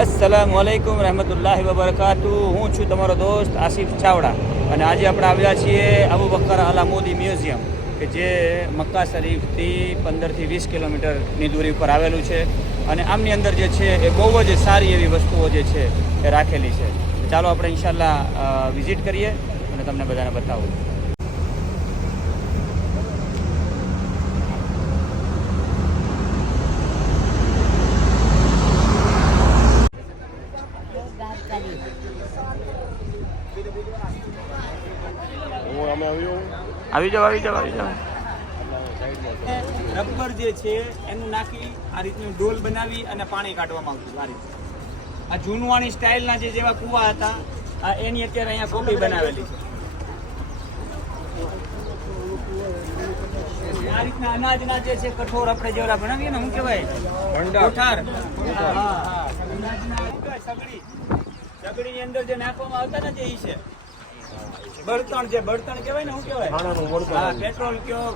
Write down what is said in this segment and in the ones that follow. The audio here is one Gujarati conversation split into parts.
अस्सलामुअलैकुम रहमतुल्लाहि वबरकातुहू। હું છું તમારો દોસ્ત આસિફ ચાવડા અને આજે આપણે આવ્યા છીએ અબુ બકર અલામુદી મ્યુઝિયમ કે જે મક્કા શરીફથી 15 થી 20 કિલોમીટરની દૂરી ઉપર આવેલું છે અને આમની અંદર જે છે એ બહુ જ સારી એવી વસ્તુઓ જે છે એ રાખેલી છે. ચાલો આપણે ઇન્શાલ્લાહ વિઝિટ કરીએ અને તમને બધાને બતાવું. આવી જાવ. રબર જે છે એનું નાખી આ રીતનું ડોલ બનાવી અને પાણી કાઢવામાં આવતું. આ રીતે આ જૂનવાણી સ્ટાઇલના જે જેવા કૂવા હતા એની અત્યારે અહીંયા કોપી બનાવેલી છે. આ રીતના અનાજના જે છે કઠોર આપણે જેવડા બનાવીએ ને શું કહેવાય કોઠાર. સગડીની અંદર જે નાખવામાં આવતા ને જે ઈ છે બળતણ. જે બળતણ કહેવાય ને શું કહેવાય પેટ્રોલ કયો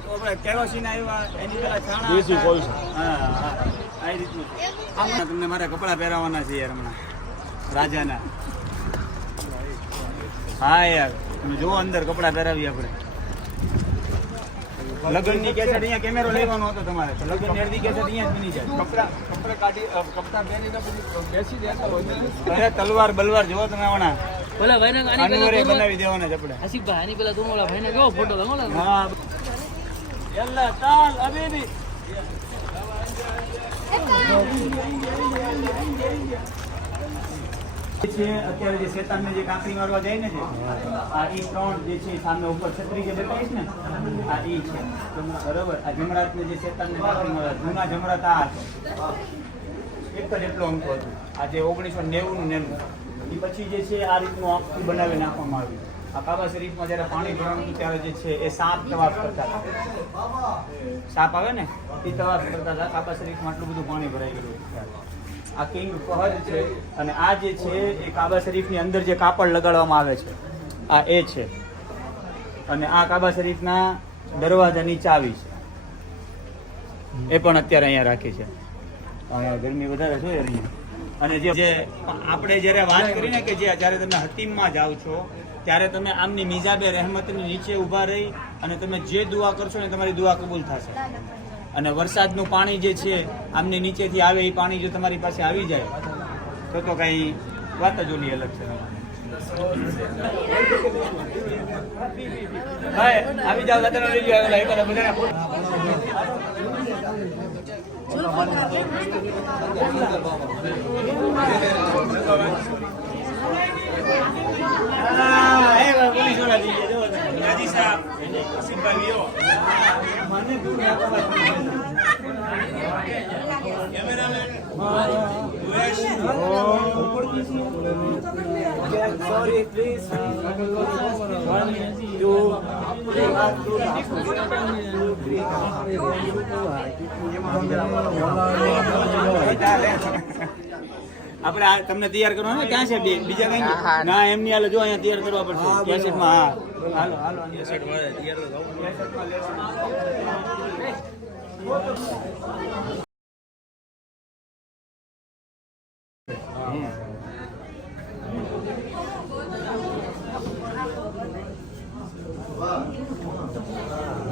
કેરોસીન આવ્યા એની પેલા છાણા. આ રીતનું તમને મારા કપડા પહેરાવાના છે યાર હમણાં રાજાના. હા યાર તમે જો અંદર કપડા પહેરાવીએ આપણે. લગ્નની કેસેટ અહીંયા કેમેરો લેવાનો હતો તમારે તો લગ્નની અડધી કેસેટ અહીંયા જ બની જાય. કપડા કાઢી કપડા પહેરીને પછી બેસી દેતા હોય. અરે તલવાર બલવાર જોવો તમે હમણાં બોલા ભાઈને બનાવી દેવાના છે આપણે. આસિફભાઈ આની પેલા તું ઓલા ભાઈને કેવો ફોટો લગાવો. હા યલ્લા ચાલ અબીબી. છે અત્યારે જે શેતાનને જે કાંકરી મારવા જાય ને છે આ ઈ ત્રણ જે છે સામે ઉપર છત્રી જે બતાવીશ ને આ ઈ છે બરોબર. આ જમરાતને જે શેતાનને કાંકરી મારવા જૂના જમરાત આ છે એક જ એટલો અંકો હતો. આ જે 1990 એ પછી જે છે આ રીતનું આખું બનાવી નાખવામાં આવ્યું. આ કાબા શરીફમાં જ્યારે પાણી ભરવાનું હતું ત્યારે જે છે એ સાપ તવાફ કરતા હતા. સાપ આવે ને એ તવાફ કરતા હતા. કાબા શરીફમાં આટલું બધું પાણી ભરાઈ ગયું ત્યારે. આ કિંગ ફહદ છે અને આ જે છે એ કાબા શરીફની અંદર જે કાપડ લગાડવામાં આવે છે આ એ છે અને આ કાબા શરીફના દરવાજાની ચાવી છે એ પણ અત્યારે અહીંયા રાખી છે. અહીંયા ગરમી વધારે છે અહીંયા. અને જે આપણે જ્યારે વાત કરીને કે જ્યારે તમે હતીમમાં જાઓ છો ત્યારે તમે આમની મિજાબે રહેમતની નીચે ઊભા રહી અને તમે જે દુઆ કરશો ને તમારી દુઆ કબૂલ થશે. અને વરસાદનું પાણી જે છે આમની નીચેથી આવે એ પાણી જો તમારી પાસે આવી જાય તો કઈ વાત જ ઓલી અલગ છે. આવી જાવ દાદા લઈ જાવ બધા. Sorry, please. 1, 2, 3. આપણે આ તમને તૈયાર કરવાનું ને ક્યાં છે બીજા કઈ ના એમની હાલ જો અહીંયા તૈયાર કરવા પડશે કેસેટમાં. હા હાલો હાલો કેસેટમાં તૈયાર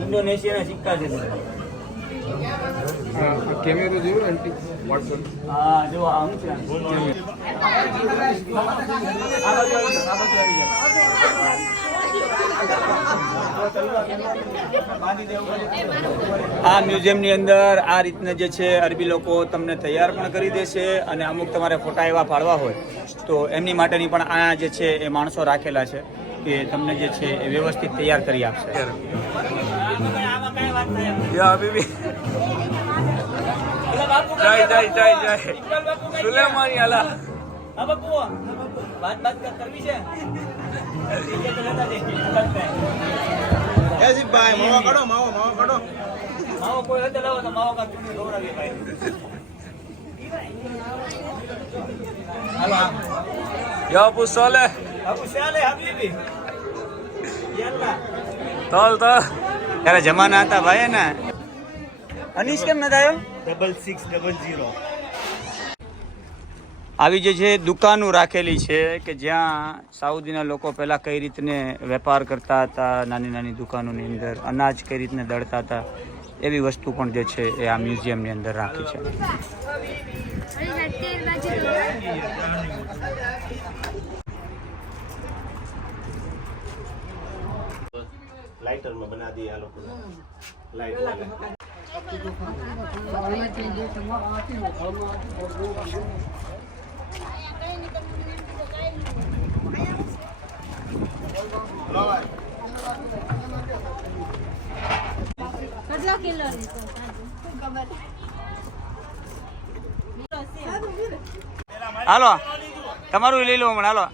ઇન્ડોનેશિયાના સિક્કા છે. કેમેરો જોયો એન્ટી વોટ્સએપ. હા જો આ હું છે આ મ્યુઝિયમની અંદર આ રીતના જે છે અરબી લોકો તમને તૈયાર પણ કરી દેશે અને અમુક તમારે ફોટા એવા પાડવા હોય તો એમની માટેની પણ આ જે છે એ માણસો રાખેલા છે કે તમને જે છે એ વ્યવસ્થિત તૈયાર કરી આપશે. જય સુલેમાની આલા વાત કરવી છે. ભાઈ માવો કાઢો માવો કાઢો. માવો કોઈ હતે લાવો તો માવો કા ચૂંટણી ગૌરાવી ભાઈ. હાલો યા અબુ સાલેહ હબીબી યલ્લા તલ ત્યારે જમાના હતા ભાઈ ને. અનીશ કેમ નથી આવ્યો? 6600 આવી જે છે દુકાનો રાખેલી છે કે જ્યાં સાઉદીના લોકો પહેલાં કઈ રીતને વેપાર કરતા હતા, નાની નાની દુકાનોની અંદર અનાજ કઈ રીતને દળતા હતા, એવી વસ્તુ પણ જે છે એ આ મ્યુઝિયમની અંદર રાખી છે. लाइटर में बना दिया लोग लाइट वाला કેટલો કિલો હાલો તમારું લઈ લો હમણાં. હાલો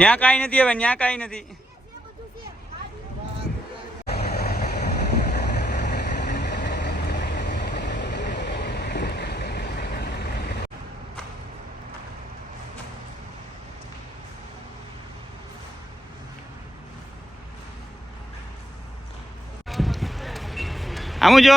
ન્યા કાંઈ નથી, હવે ન્યા કાંઈ નથી. આમ જો